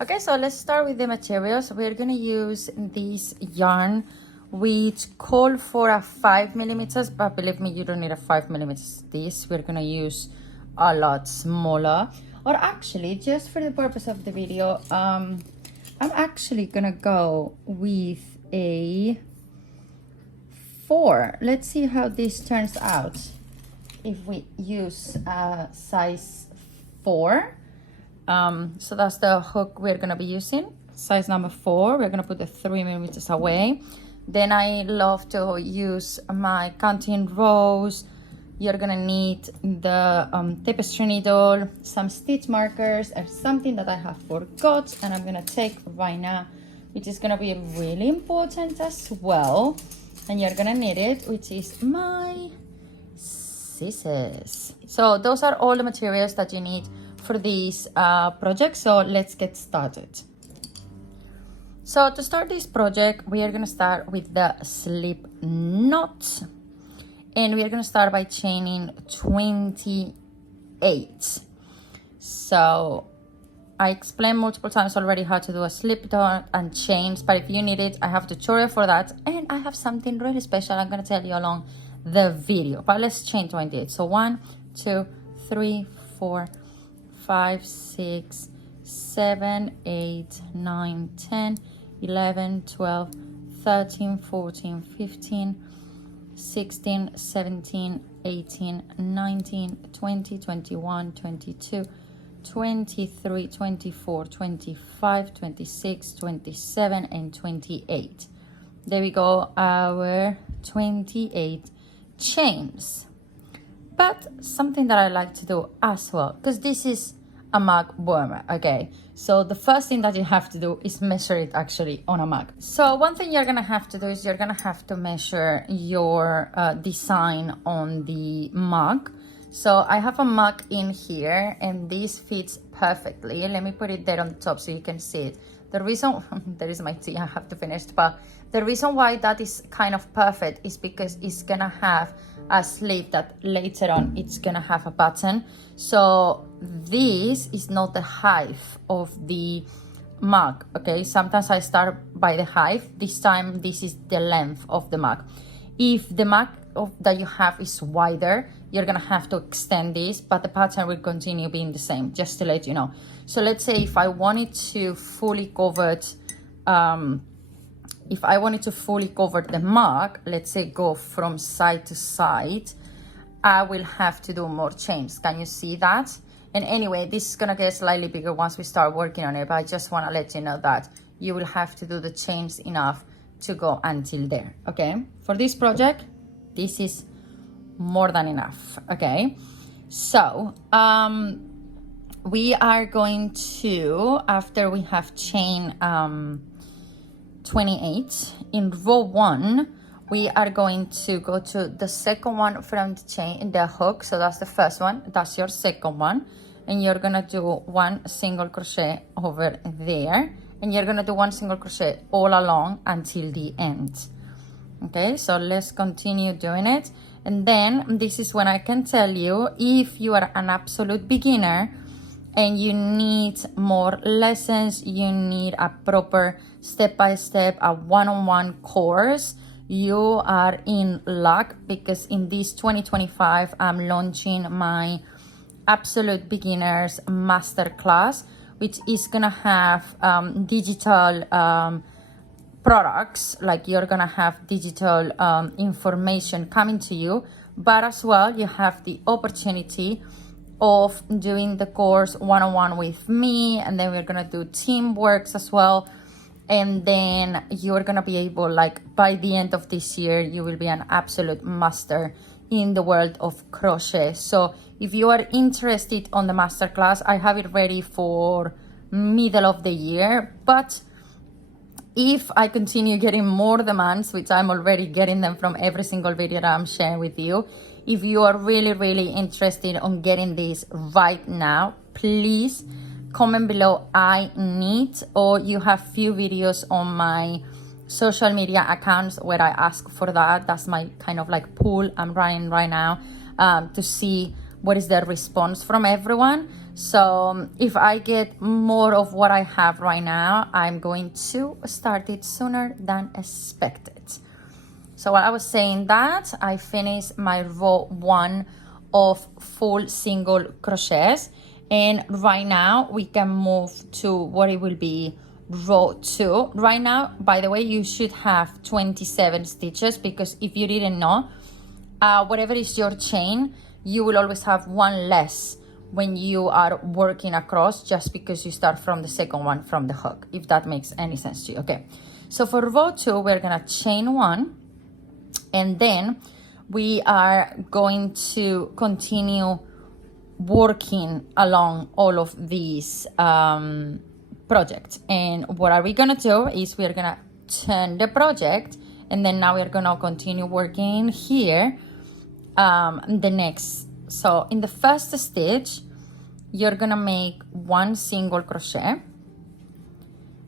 Okay, so let's start with the materials. We're gonna use this yarn which call for a 5 millimeters, but believe me, you don't need a 5 millimeters. This we're gonna use a lot smaller, or actually just for the purpose of the video, I'm actually gonna go with a 4. Let's see how this turns out if we use a size 4. So that's the hook we're gonna be using, size number 4. We're gonna put the 3 millimeters away. Then I love to use my counting rows. You're gonna need the tapestry needle, some stitch markers, or something that I have forgot, and I'm gonna take right now, which is gonna be really important as well. And you're gonna need it, which is my scissors. So those are all the materials that you need for this project, so let's get started. So to start this project, we are going to start with the slip knot, and we are going to start by chaining 28. So I explained multiple times already how to do a slip knot and chains, but if you need it, I have a tutorial for that, and I have something really special I'm going to tell you along the video. But let's chain 28. So 1, 2, 3, 4, 5, 6, 7, 8, 9, 10, 11, 12, 13, 14, 15, 16, 17, 18, 19, 20, 21, 22, 23, 24, 25, 26, 27, and 28. There we go, our 28 chains. But something that I like to do as well, because this is a mug warmer, okay? So the first thing that you have to do is measure it actually on a mug. So one thing you're gonna have to do is you're gonna have to measure your design on the mug. So I have a mug in here, and this fits perfectly. Let me put it there on the top so you can see it. The reason, there is my tea, I have to finish, but the reason why that is kind of perfect is because it's gonna have a sleeve that later on it's gonna have a button. So this is not the height of the mug, okay? Sometimes I start by the height. This time this is the length of the mug. If the mug that you have is wider, you're gonna have to extend this, but the pattern will continue being the same, just to let you know. So let's say if I wanted to fully cover the mug, let's say go from side to side, I will have to do more chains. Can you see that? And anyway, this is gonna get slightly bigger once we start working on it, but I just wanna let you know that you will have to do the chains enough to go until there, okay? For this project, this is more than enough, okay? So, we are going to, after we have chain 28, in row 1, we are going to go to the second one from the chain in the hook. So that's the first one, that's your second one, and you're gonna do 1 single crochet over there, and you're gonna do 1 single crochet all along until the end. Okay, so let's continue doing it. And then this is when I can tell you, if you are an absolute beginner and you need more lessons, you need a proper step-by-step, a one-on-one course, you are in luck, because in this 2025 I'm launching my absolute beginners masterclass, which is gonna have digital products, like you're gonna have digital information coming to you, but as well you have the opportunity of doing the course one-on-one with me, and then we're gonna do teamworks as well. And then you're gonna be able, like by the end of this year, you will be an absolute master in the world of crochet. So if you are interested on the masterclass, I have it ready for middle of the year. But if I continue getting more demands, which I'm already getting them from every single video that I'm sharing with you, if you are really interested on getting this right now, please comment below I need, or you have few videos on my social media accounts where I ask for that. That's my kind of like pool I'm running right now, to see what is the response from everyone. So if I get more of what I have right now, I'm going to start it sooner than expected. So while I was saying that, I finished my row 1 of full single crochets, and right now we can move to what it will be row 2. Right now, by the way, you should have 27 stitches, because if you didn't know, whatever is your chain, you will always have one less when you are working across, just because you start from the second one from the hook, if that makes any sense to you. Okay, so for row 2 we're gonna chain 1, and then we are going to continue working along all of these projects. And what are we gonna do is we're gonna turn the project, and then now we're gonna continue working here the next. So in the first stitch you're gonna make 1 single crochet,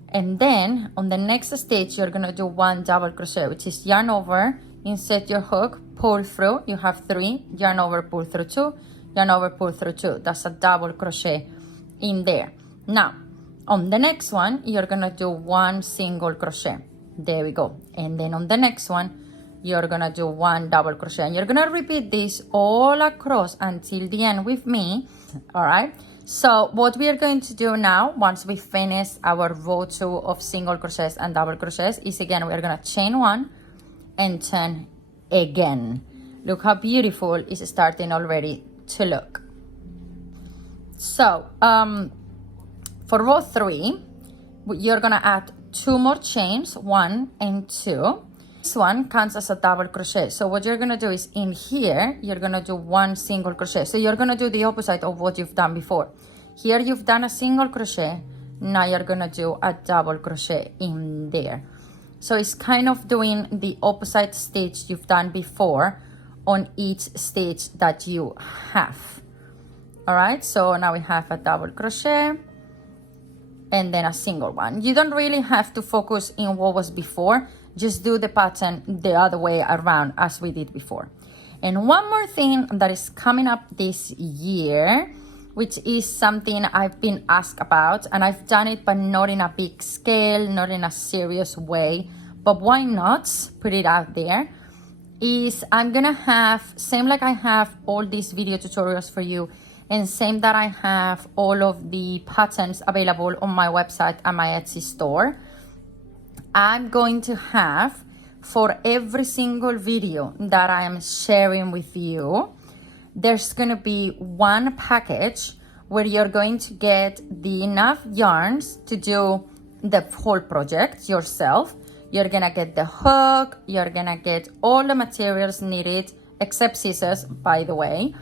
and then on the next stitch you're gonna do 1 double crochet, which is yarn over, insert your hook, pull through, you have 3, yarn over, pull through 2, yarn over, pull through 2. That's a double crochet in there. Now on the next one you're gonna do 1 single crochet, there we go, and then on the next one you're gonna do 1 double crochet, and you're gonna repeat this all across until the end with me. All right, so what we are going to do now, once we finish our row 2 of single crochets and double crochets, is again we're gonna chain 1 and turn again. Look how beautiful it's starting already to look. So for row 3 you're gonna add 2 more chains, 1 and 2. This one counts as a double crochet. So what you're gonna do is in here you're gonna do 1 single crochet. So you're gonna do the opposite of what you've done before. Here you've done a single crochet, now you're gonna do a double crochet in there. So it's kind of doing the opposite stitch you've done before on each stitch that you have. All right, so now we have a double crochet and then a single one. You don't really have to focus in what was before, just do the pattern the other way around as we did before. And one more thing that is coming up this year, which is something I've been asked about, and I've done it but not in a big scale, not in a serious way, but why not put it out there, is I'm gonna have, same like I have all these video tutorials for you, and same that I have all of the patterns available on my website and my Etsy store, I'm going to have, for every single video that I am sharing with you, there's gonna be one package where you're going to get the enough yarns to do the whole project yourself. You're gonna get the hook, you're gonna get all the materials needed, except scissors, by the way.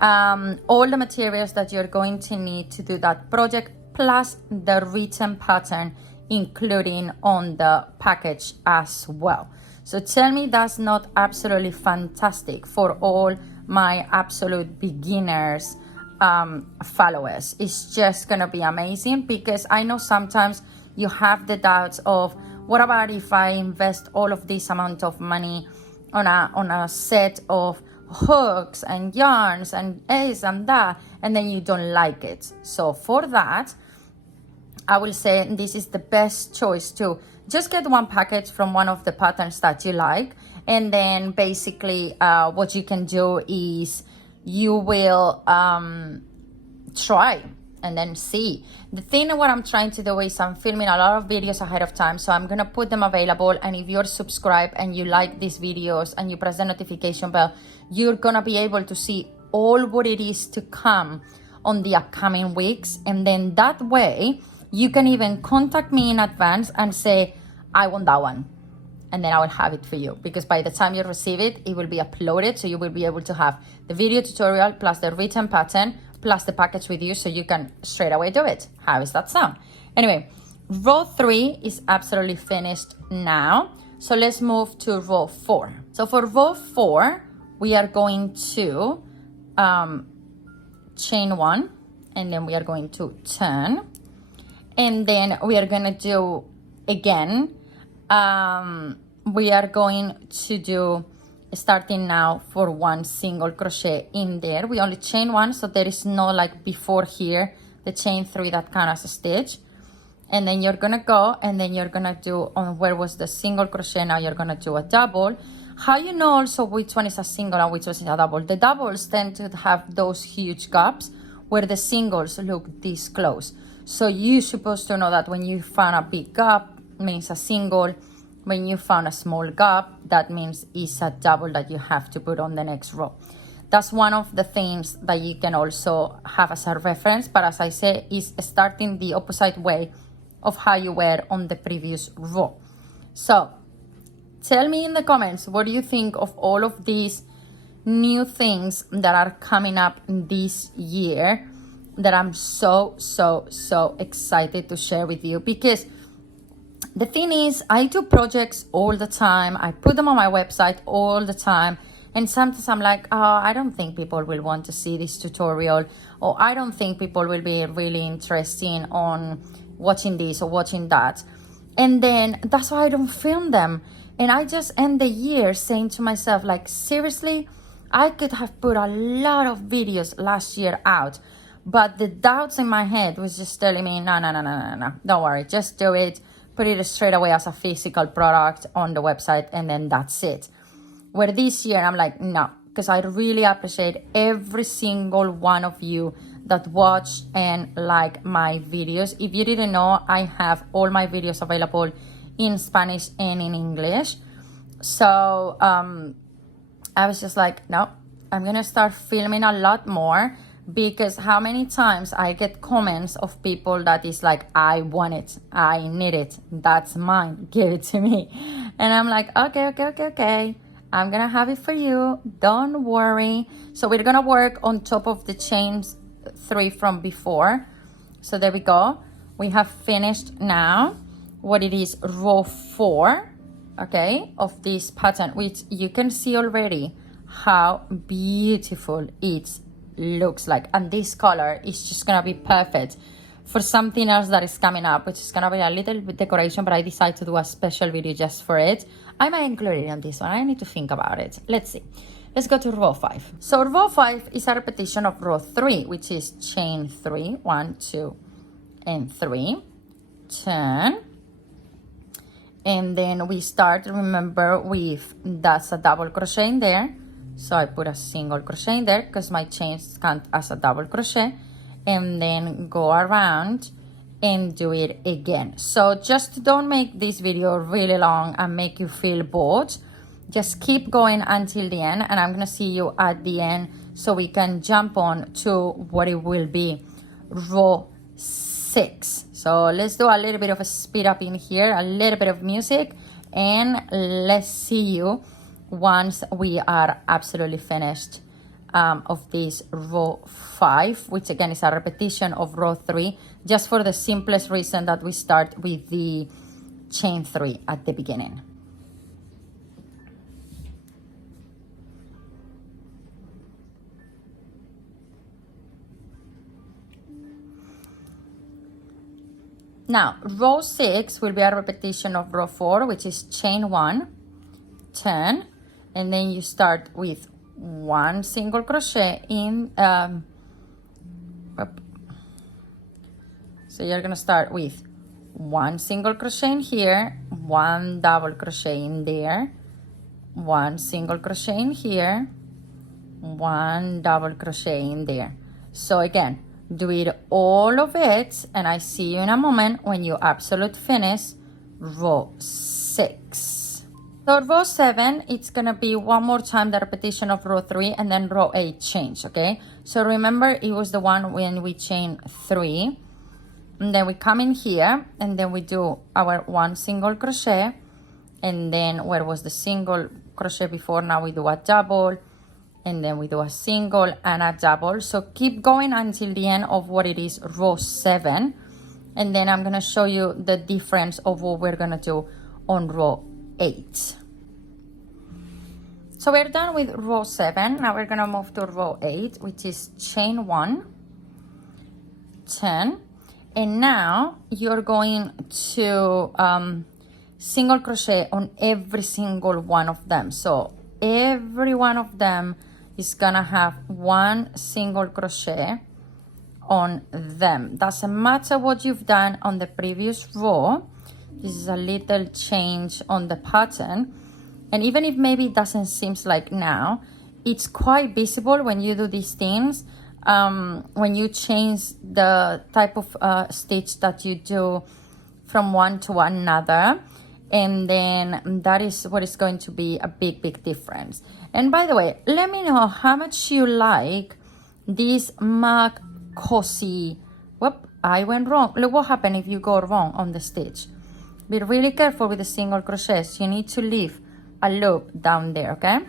All the materials that you're going to need to do that project, plus the written pattern, including on the package as well. So tell me that's not absolutely fantastic for all my absolute beginners followers. It's just gonna be amazing, because I know sometimes you have the doubts of, what about if I invest all of this amount of money on a set of hooks and yarns and this and that, and then you don't like it? So for that, I will say this is the best choice to just get one package from one of the patterns that you like, and then basically what you can do is you will try and then see. The thing what I'm trying to do is I'm filming a lot of videos ahead of time, so I'm gonna put them available, and if you're subscribed and you like these videos and you press the notification bell, you're gonna be able to see all what it is to come on the upcoming weeks. And then that way you can even contact me in advance and say, I want that one, and then I will have it for you, because by the time you receive it, it will be uploaded, so you will be able to have the video tutorial plus the written pattern plus the package with you, so you can straight away do it. How does that sound? Anyway, row 3 is absolutely finished now, so let's move to row 4. So for row 4 we are going to chain 1, and then we are going to turn, and then we are gonna do again, we are going to do starting now for 1 single crochet in there. We only chain 1, so there is no like before here, the chain 3 that kind of stitch. And then you're gonna go, and then you're gonna do on where was the single crochet, now you're gonna do a double. How you know also which one is a single and which one is a double? The doubles tend to have those huge gaps where the singles look this close. So you're supposed to know that when you found a big gap means a single. When you found a small gap, that means it's a double that you have to put on the next row. That's one of the things that you can also have as a reference, but as I say, is starting the opposite way of how you were on the previous row. So tell me in the comments, what do you think of all of these new things that are coming up this year that I'm so excited to share with you? Because the thing is, I do projects all the time. I put them on my website all the time. And sometimes I'm like, oh, I don't think people will want to see this tutorial. Or I don't think people will be really interested on watching this or watching that. And then that's why I don't film them. And I just end the year saying to myself, like, seriously, I could have put a lot of videos last year out. But the doubts in my head was just telling me, no, don't worry, just do it. Put it straight away as a physical product on the website, and then that's it. Where this year I'm like, no, because I really appreciate every single one of you that watch and like my videos. If you didn't know, I have all my videos available in Spanish and in English. So I was just like, no, I'm gonna start filming a lot more, because how many times I get comments of people that is like, I want it, I need it, that's mine, give it to me. And I'm like, okay, I'm gonna have it for you, don't worry. So we're gonna work on top of the chains 3 from before. So there we go. We have finished now what it is, row 4, okay, of this pattern, which you can see already how beautiful it looks like. And this color is just gonna be perfect for something else that is coming up, which is gonna be a little bit decoration, but I decided to do a special video just for it. I might include it on this one. I need to think about it. Let's see. Let's go to row 5. So row 5 is a repetition of row 3, which is chain 3, 1, 2, and 3, turn, and then we start, remember, with, that's a double crochet in there. So I put a single crochet in there because my chains count as a double crochet, and then go around and do it again. So just don't make this video really long and make you feel bored. Just keep going until the end, and I'm gonna see you at the end so we can jump on to what it will be, row 6. So let's do a little bit of a speed up in here, a little bit of music, and let's see you once we are absolutely finished of this row 5, which again is a repetition of row 3, just for the simplest reason that we start with the chain 3 at the beginning. Now, row 6 will be a repetition of row 4, which is chain 1, turn, and then you start with 1 single crochet in, so you're gonna start with 1 single crochet in here, 1 double crochet in there, 1 single crochet in here, 1 double crochet in there. So again, do it all of it, and I see you in a moment when you absolutely finish row 6. So row 7, it's gonna be one more time the repetition of row 3, and then row 8 change, okay? So remember, it was the one when we chain 3, and then we come in here, and then we do our 1 single crochet, and then where was the single crochet before, now we do a double, and then we do a single and a double. So keep going until the end of what it is, row 7, and then I'm gonna show you the difference of what we're gonna do on row 8. So we're done with row 7. Now we're gonna move to row 8, which is chain 1, turn, and now you're going to single crochet on every single one of them. So every one of them is gonna have one single crochet on them. Doesn't matter what you've done on the previous row. This is a little change on the pattern, and even if maybe it doesn't seem like now, it's quite visible when you do these things, when you change the type of stitch that you do from one to another, and then that is what is going to be a big difference. And by the way, let me know how much you like this mug cozy. Whoop, I went wrong. Look what happened if you go wrong on the stitch. Be really careful with the single crochets. You need to leave a loop down there, okay?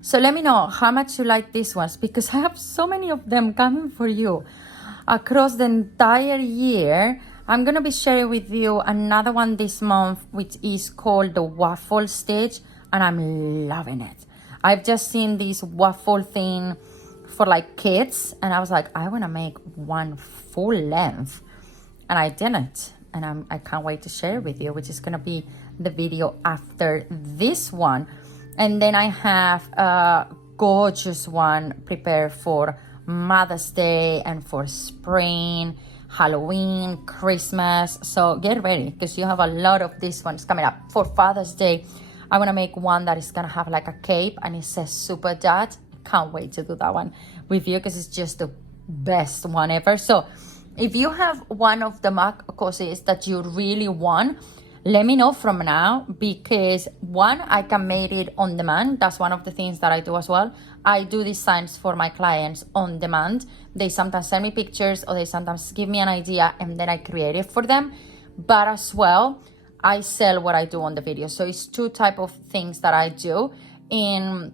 So let me know how much you like these ones, because I have so many of them coming for you across the entire year. I'm gonna be sharing with you another one this month, which is called the waffle stitch, and I'm loving it. I've just seen this waffle thing for like kids, and I was like, I wanna make one full length, and I didn't. And I can't wait to share with you, which is gonna be the video after this one. And then I have a gorgeous one prepared for Mother's Day and for spring, Halloween, Christmas. So get ready, because you have a lot of these ones coming up. For Father's Day, I wanna make one that is gonna have like a cape and it says Super Dad. Can't wait to do that one with you, because it's just the best one ever. So if you have one of the mug cozies that you really want, let me know from now, because one, I can make it on demand. That's one of the things that I do as well. I do designs for my clients on demand. They sometimes send me pictures, or they sometimes give me an idea and then I create it for them. But as well, I sell what I do on the video. So it's two type of things that I do, and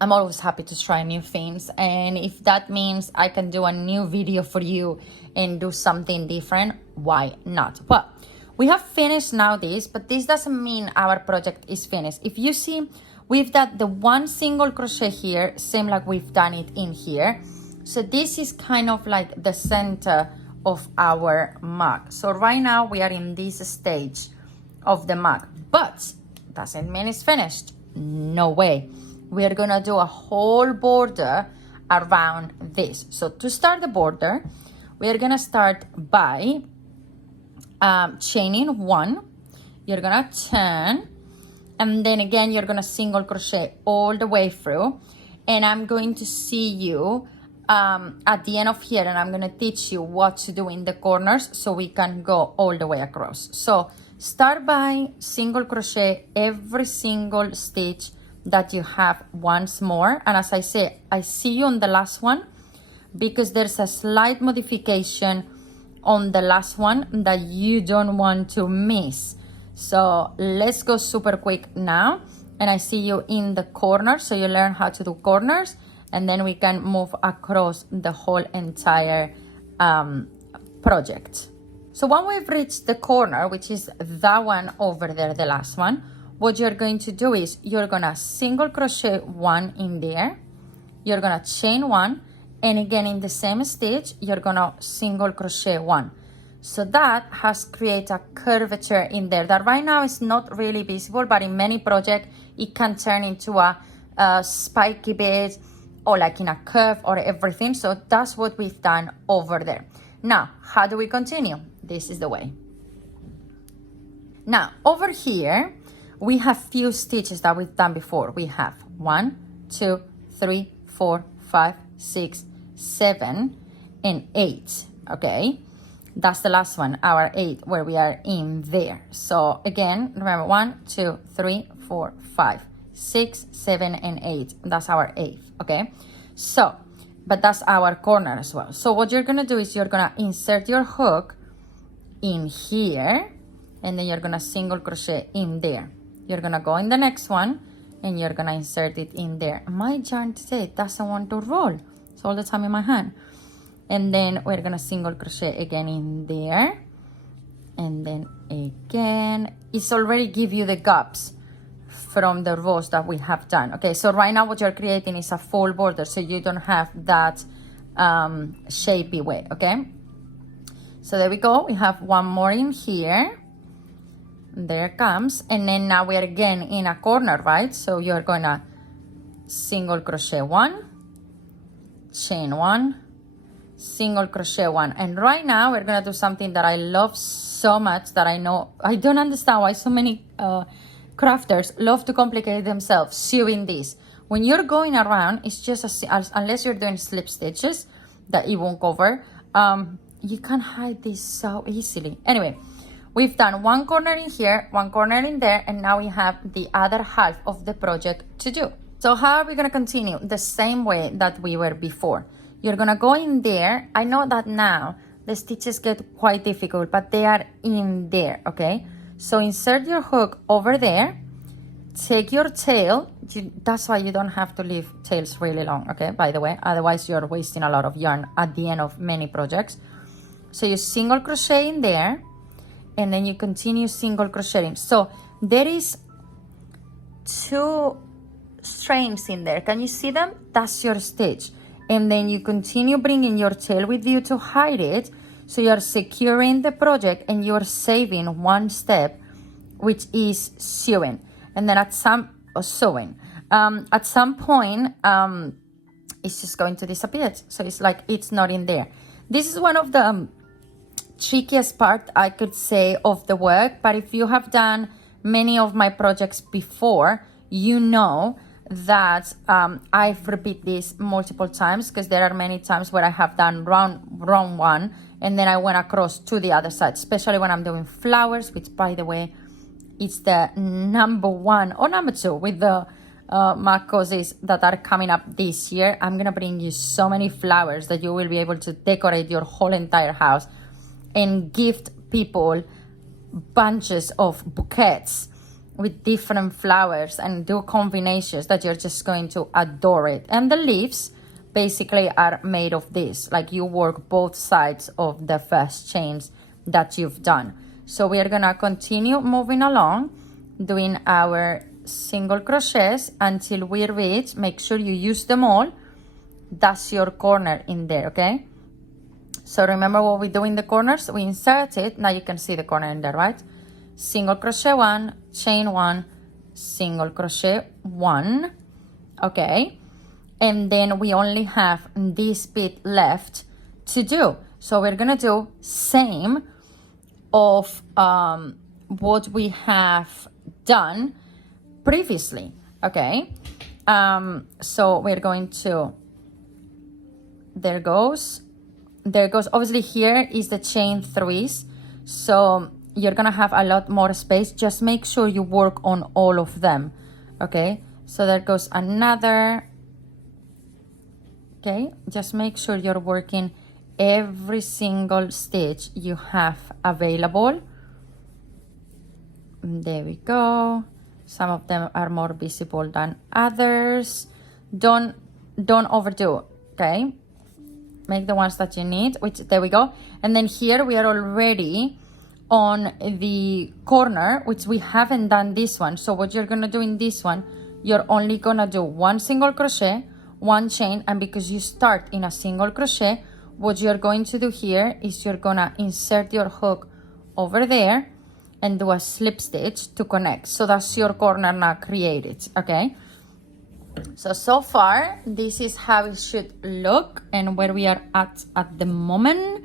I'm always happy to try new things. And if that means I can do a new video for you and do something different, why not? Well, we have finished now this, but this doesn't mean our project is finished. If you see, we've done the one single crochet here, same like we've done it in here. So this is kind of like the center of our mug. So right now we are in this stage of the mug, but doesn't mean it's finished. No way. We are gonna do a whole border around this. So to start the border, we are gonna start by chaining one. You're gonna turn, and then again you're gonna single crochet all the way through, and I'm going to see you at the end of here, and I'm gonna teach you what to do in the corners so we can go all the way across. So start by single crochet every single stitch that you have once more, and as I say, I see you on the last one, because there's a slight modification on the last one that you don't want to miss. So let's go super quick now, and I see you in the corner, so you learn how to do corners, and then we can move across the whole entire project. So when we've reached the corner, which is that one over there, the last one, what you're going to do is you're gonna single crochet one in there, you're gonna chain one, and again in the same stitch you're gonna single crochet one. So that has created a curvature in there that right now is not really visible, but in many projects it can turn into a spiky bit, or like in a curve or everything. So that's what we've done over there. Now how do we continue? This is the way. Now over here we have few stitches that we've done before. We have 1, 2, 3, 4, 5, 6, 7, and 8. Okay, that's the last one, our 8, where we are in there. So again, remember 1, 2, 3, 4, 5, 6, 7, and 8. That's our 8th. Okay, so but that's our corner as well. So what you're gonna do is you're gonna insert your hook in here, and then you're gonna single crochet in there. You're gonna go in the next one, and you're gonna insert it in there. My yarn today doesn't want to roll. It's all the time in my hand. And then we're gonna single crochet again in there, and then again. It's already give you the gaps from the rows that we have done. Okay, so right now what you're creating is a full border, so you don't have that shapy way. Okay, so there we go. We have one more in here, There it comes. And then now we are again in a corner, right? So you're gonna single crochet 1, chain 1, single crochet 1. And right now we're gonna do something that I love so much, that I know I don't understand why so many crafters love to complicate themselves sewing this. When you're going around, it's just unless you're doing slip stitches that it won't cover, you can hide this so easily. Anyway, we've done one corner in here, one corner in there, and now we have the other half of the project to do. So how are we gonna continue? The same way that we were before. You're gonna go in there. I know that now the stitches get quite difficult, but they are in there, okay? So insert your hook over there, take your tail. That's why you don't have to leave tails really long, okay? By the way, otherwise you're wasting a lot of yarn at the end of many projects. So you single crochet in there, and then you continue single crocheting. So there is 2 strands in there. Can you see them? That's your stitch. And then you continue bringing your tail with you to hide it. So you're securing the project and you're saving one step, which is sewing. And then at some point, it's just going to disappear. So it's like it's not in there. This is one of the trickiest part, I could say, of the work. But if you have done many of my projects before, you know that I've repeated this multiple times, because there are many times where I have done round 1 and then I went across to the other side, especially when I'm doing flowers, which, by the way, it's the number 1 or number 2 with the Marcoses that are coming up this year. I'm gonna bring you so many flowers that you will be able to decorate your whole entire house and gift people bunches of bouquets with different flowers and do combinations that you're just going to adore it. And the leaves basically are made of this, like you work both sides of the first chains that you've done. So we are gonna continue moving along, doing our single crochets until we reach, make sure you use them all. That's your corner in there, okay? So remember what we do in the corners? We insert it, now you can see the corner in there, right? Single crochet 1, chain 1, single crochet 1, okay? And then we only have this bit left to do. So we're gonna do same of what we have done previously, okay? So we're going to, there goes, obviously here is the chain 3s, so you're gonna have a lot more space. Just make sure you work on all of them, okay? So there goes another, okay? Just make sure you're working every single stitch you have available. There we go. Some of them are more visible than others. Don't overdo, okay? Make the ones that you need, which, there we go. And then here we are already on the corner, which we haven't done this one. So what you're gonna do in this one, you're only gonna do 1 single crochet, 1 chain, and because you start in a single crochet, what you're going to do here is you're gonna insert your hook over there and do a slip stitch to connect. So that's your corner now created, okay? So far, this is how it should look and where we are at the moment.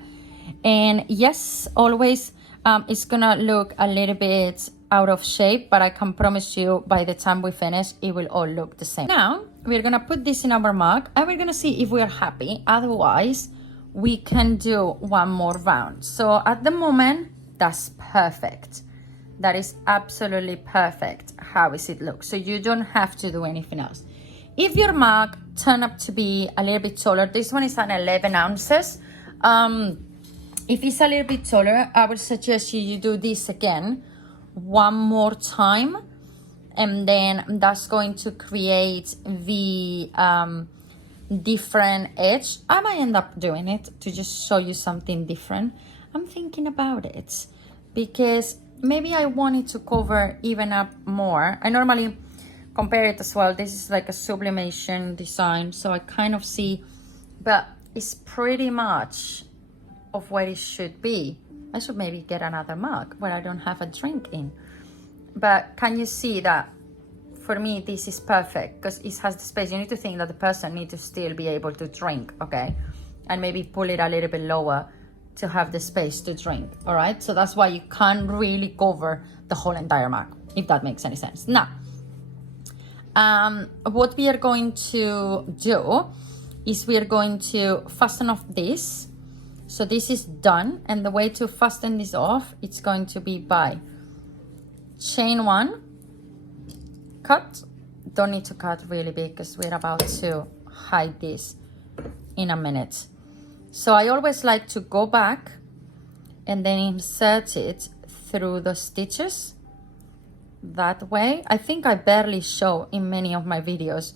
And yes, always, it's gonna look a little bit out of shape, but I can promise you by the time we finish, it will all look the same. Now, we're gonna put this in our mug and we're gonna see if we are happy. Otherwise, we can do one more round. So at the moment, that's perfect. That is absolutely perfect. How is it look? So you don't have to do anything else. If your mug turned up to be a little bit taller, this one is an 11 ounces. If it's a little bit taller, I would suggest you do this again one more time, and then that's going to create the different edge. I might end up doing it to just show you something different. I'm thinking about it because maybe I want it to cover even up more. I normally compare it as well. This is like a sublimation design, so I kind of see, but it's pretty much of where it should be. I should maybe get another mug where I don't have a drink in. but can you see that for me this is perfect because it has the space. You need to think that the person needs to still be able to drink, okay? And maybe pull it a little bit lower to have the space to drink, all right? So that's why you can't really cover the whole entire mug, if that makes any sense. Now, what we are going to do is we are going to fasten off this. So this is done, and the way to fasten this off, it's going to be by chain 1, cut. Don't need to cut really big because we're about to hide this in a minute. So I always like to go back and then insert it through the stitches that way. I think I barely show in many of my videos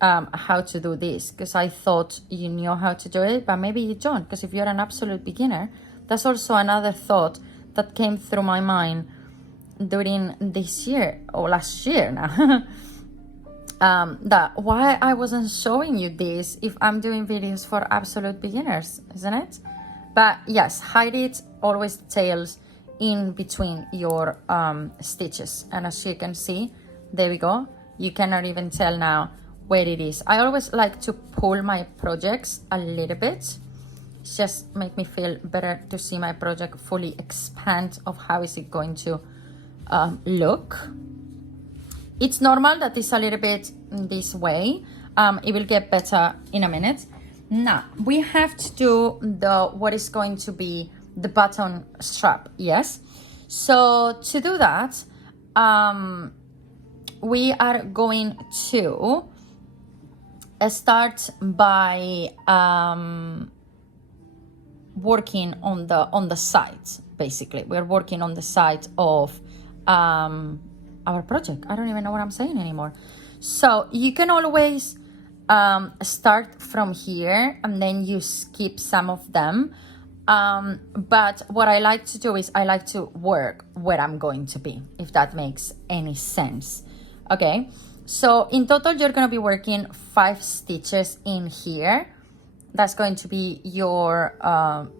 how to do this because I thought you knew how to do it, but maybe you don't, because if you're an absolute beginner, that's also another thought that came through my mind during this year or last year now. That why I wasn't showing you this if I'm doing videos for absolute beginners, isn't it? But yes, hide it, always the tails in between your stitches, and as you can see, there we go. You cannot even tell now where it is. I always like to pull my projects a little bit. It's just make me feel better to see my project fully expand of how is it going to look. It's normal that it's a little bit this way. It will get better in a minute. Now we have to do the what is going to be the button strap. Yes, so to do that we are going to start by working on the sides. Basically, we're working on the side of our project. I don't even know what I'm saying anymore. So you can always start from here and then you skip some of them. But what I like to do is I like to work where I'm going to be, if that makes any sense. Okay, so in total you're going to be working 5 stitches in here. That's going to be your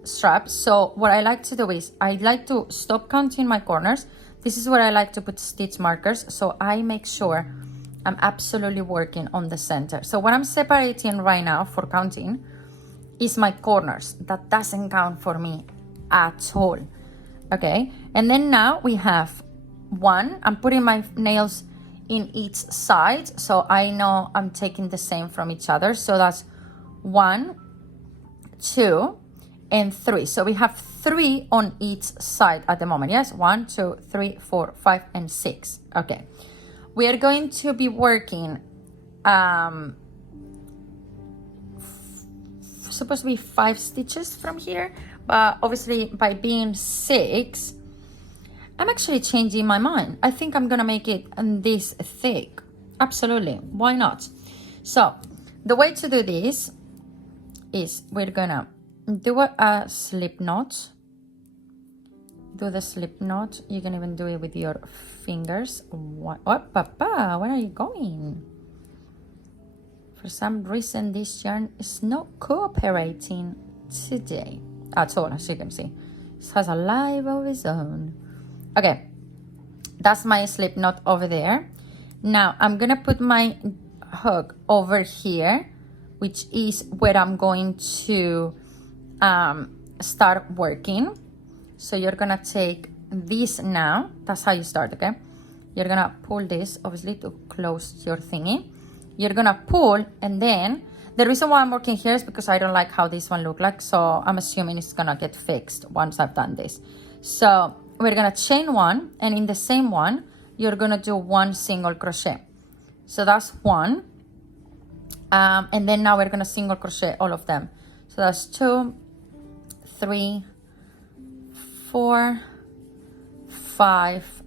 strap. So what I like to do is I like to stop counting my corners. This is where I like to put stitch markers, so I make sure I'm absolutely working on the center. So what I'm separating right now for counting is my corners. That doesn't count for me at all. Okay, and then now we have 1. I'm putting my nails in each side, so I know I'm taking the same from each other. So that's 1, 2, and 3. So we have 3 on each side at the moment. Yes, 1, 2, 3, 4, 5, and 6. Okay, we are going to be working supposed to be 5 stitches from here, but obviously by being 6, I'm actually changing my mind. I think I'm gonna make it this thick. Absolutely, why not? So the way to do this is we're gonna do a slip knot. Do the slip knot. You can even do it with your fingers. What, Papa? Where are you going? For some reason, this yarn is not cooperating today at all, as you can see. It has a life of its own. Okay, that's my slip knot over there. Now I'm gonna put my hook over here, which is where I'm going to start working. So you're gonna take this now. That's how you start, okay? You're gonna pull this, obviously, to close your thingy. You're gonna pull, and then the reason why I'm working here is because I don't like how this one look like, so I'm assuming it's gonna get fixed once I've done this. So we're gonna chain 1, and in the same one you're gonna do 1 single crochet. So that's 1, and then now we're gonna single crochet all of them. So that's 2, 3, 4, 5,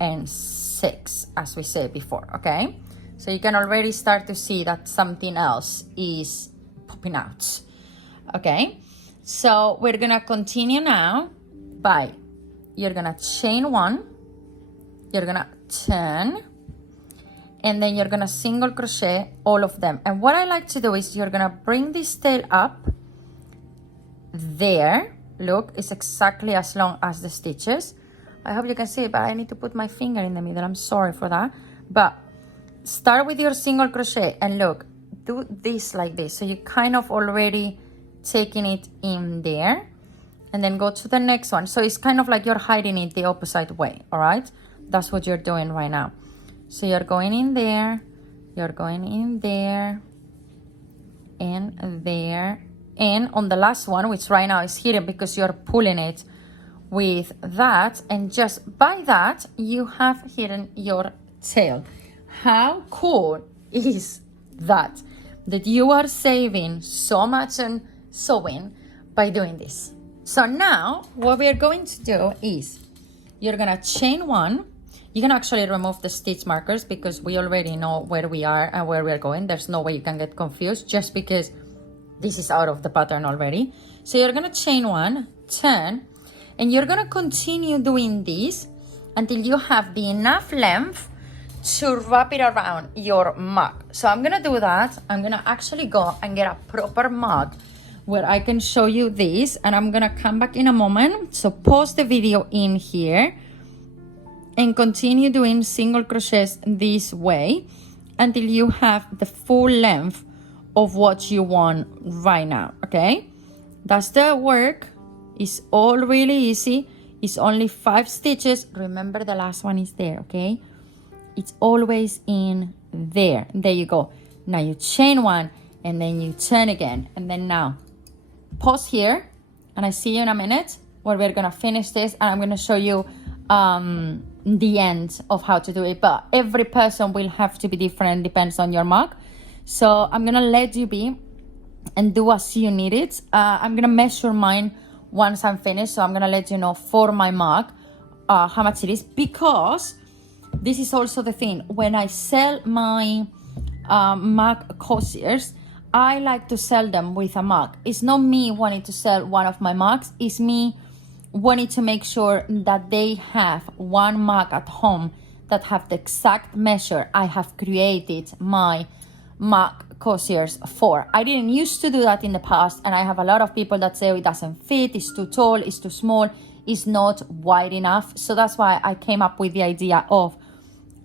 and 6, as we said before. Okay, so you can already start to see that something else is popping out. Okay, so we're gonna continue now by, you're gonna chain 1, you're gonna turn, and then you're gonna single crochet all of them. And what I like to do is you're gonna bring this tail up there. Look, it's exactly as long as the stitches. I hope you can see it, but I need to put my finger in the middle. I'm sorry for that. But start with your single crochet and look, do this like this. So you're kind of already taking it in there, and then go to the next one. So it's kind of like you're hiding it the opposite way, all right? That's what you're doing right now. So you're going in there, you're going in there, and there, and on the last one, which right now is hidden because you're pulling it with that, and just by that you have hidden your tail. How cool is that you are saving so much on sewing by doing this? So now what we are going to do is you're gonna chain one. You can actually remove the stitch markers because we already know where we are and where we are going. There's no way you can get confused just because this is out of the pattern already. So you're gonna chain one, turn, and you're gonna continue doing this until you have the enough length to wrap it around your mug. So I'm gonna do that. I'm gonna actually go and get a proper mug where I can show you this, and I'm gonna come back in a moment. So pause the video in here and continue doing single crochets this way until you have the full length of what you want right now, okay? That's the work. It's all really easy. It's only 5 stitches. Remember, the last one is there, okay? It's always in there. There you go. Now you chain one and then you turn again. And then now pause here, and I see you in a minute where we're gonna finish this, and I'm gonna show you the end of how to do it. But every person will have to be different, depends on your mug. So I'm gonna let you be and do as you need it. I'm gonna measure mine once I'm finished, so I'm gonna let you know for my mug how much it is, because this is also the thing. When I sell my mug coziers, I like to sell them with a mug. It's not me wanting to sell one of my mugs, it's me wanting to make sure that they have one mug at home that have the exact measure I have created my mug coziers for. I didn't used to do that in the past, and I have a lot of people that say it doesn't fit, it's too tall, it's too small, it's not wide enough. So that's why I came up with the idea of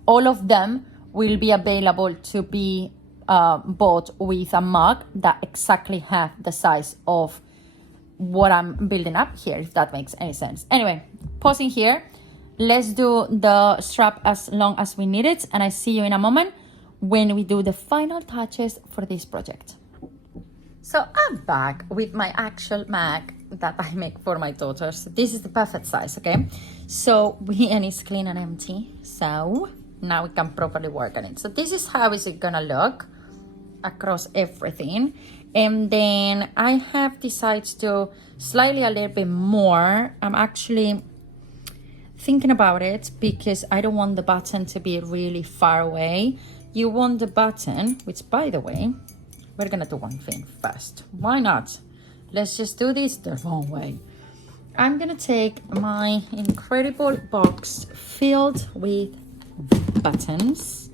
all of them will be available to be bought with a mug that exactly have the size of what I'm building up here, if that makes any sense. Anyway, pausing here, let's do the strap as long as we need it, and I see you in a moment when we do the final touches for this project. So I'm back with my actual mug that I make for my daughters. This is the perfect size, okay? So and it's clean and empty, so now we can properly work on it. So this is how is it gonna look across everything. And then I have decided to slightly a little bit more. I'm actually thinking about it because I don't want the button to be really far away. You want the button, which by the way, we're gonna do one thing first. Why not? Let's just do this the wrong way. I'm gonna take my incredible box filled with buttons,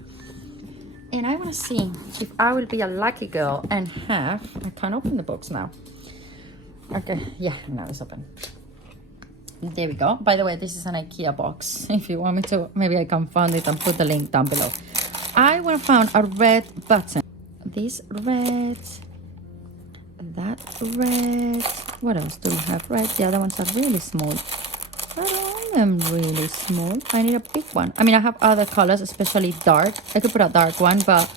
and I want to see if I will be a lucky girl and have, I can't open the box now. Okay, yeah, now it's open. There we go. By the way, this is an IKEA box. If you want me to, maybe I can find it and put the link down below. I want to find a red button. This red, that red. What else do we have? Red. The other ones are really small. I am really small. I need a big one. I mean, I have other colors, especially dark. I could put a dark one, but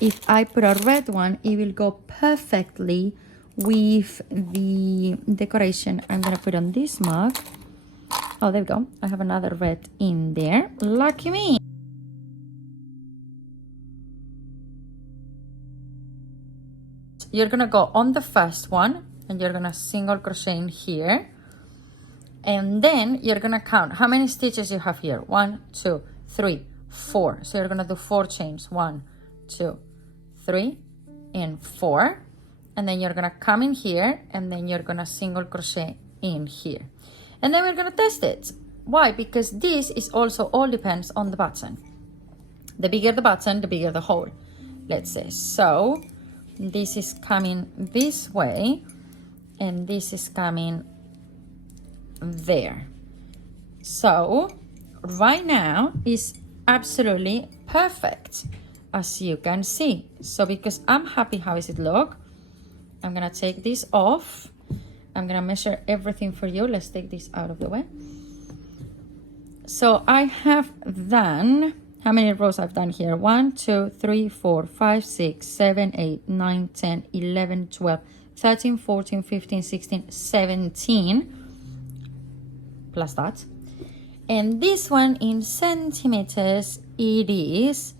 if I put a red one, it will go perfectly with the decoration I'm gonna put on this mug. Oh, there we go. I have another red in there. Lucky me. You're gonna go on the first one and you're gonna single crochet in here. And then you're gonna count how many stitches you have here. 1, 2, 3, 4. So you're gonna do 4 chains. 1, 2, 3, and 4. And then you're gonna come in here and then you're gonna single crochet in here. And then we're gonna test it. Why? Because this is also all depends on the button. The bigger the button, the bigger the hole, let's say. So this is coming this way and this is coming there. So right now is absolutely perfect, as you can see. So because I'm happy how does it look, I'm gonna take this off. I'm gonna measure everything for you. Let's take this out of the way. So I have done, how many rows I've done here? 1, 2, 3, 4, 5, 6, 7, 8, 9, 10, 11, 12, 13, 14, 15, 16, 17, plus that. And this one in centimeters, it is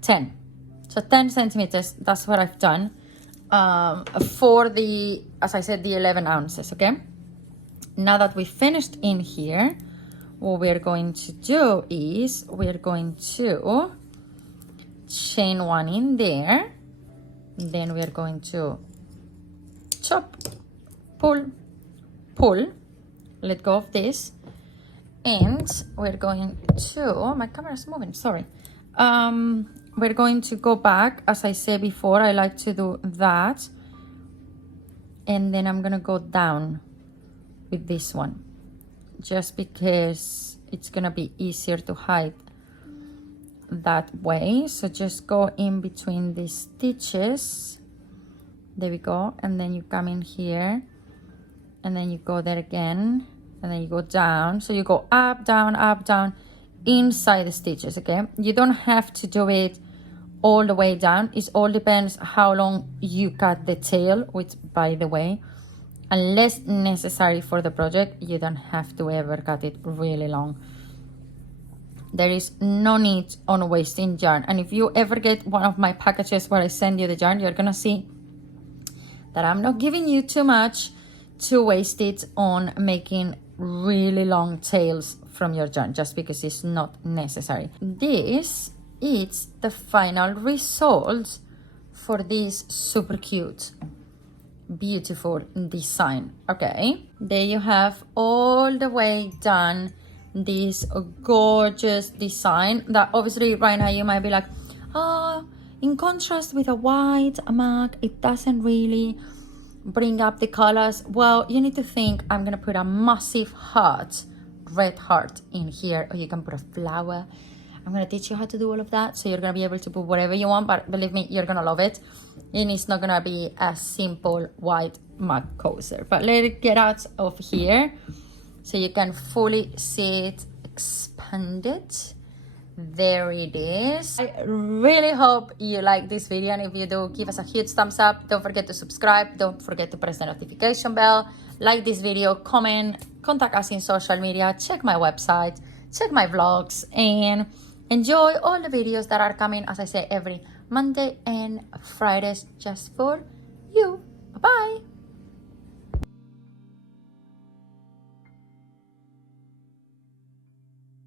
10. So 10 centimeters, that's what I've done for the, as I said, the 11 ounces, okay? Now that we finished in here, what we're going to do is we're going to chain one in there. Then we're going to chop, pull, let go of this. And we're going to, oh, my camera's moving, sorry. We're going to go back, as I said before, I like to do that. And then I'm gonna go down with this one, just because it's gonna be easier to hide that way. So just go in between these stitches. There we go. And then you come in here, and then you go there again, and then you go down. So you go up, down, inside the stitches, okay? You don't have to do it all the way down. It all depends how long you cut the tail, which, by the way, unless necessary for the project, you don't have to ever cut it really long. There is no need on wasting yarn. And if you ever get one of my packages where I send you the yarn, you're gonna see that I'm not giving you too much to waste it on making really long tails from your yarn, just because it's not necessary. This is the final result for this super cute, beautiful design. Okay, there you have all the way done this gorgeous design that obviously right now you might be like, oh, in contrast with a white mug, it doesn't really bring up the colors. Well, you need to think I'm gonna put a massive heart, red heart in here, or you can put a flower. I'm gonna teach you how to do all of that, so you're gonna be able to put whatever you want, but believe me, you're gonna love it. And it's not gonna be a simple white mug coaster. But let it get out of here so you can fully see it expanded. There it is. I really hope you like this video, and if you do, give us a huge thumbs up. Don't forget to subscribe, don't forget to press the notification bell, like this video, comment, contact us in social media, check my website, check my vlogs, and enjoy all the videos that are coming, as I say, every Monday and Fridays just for you. Bye bye.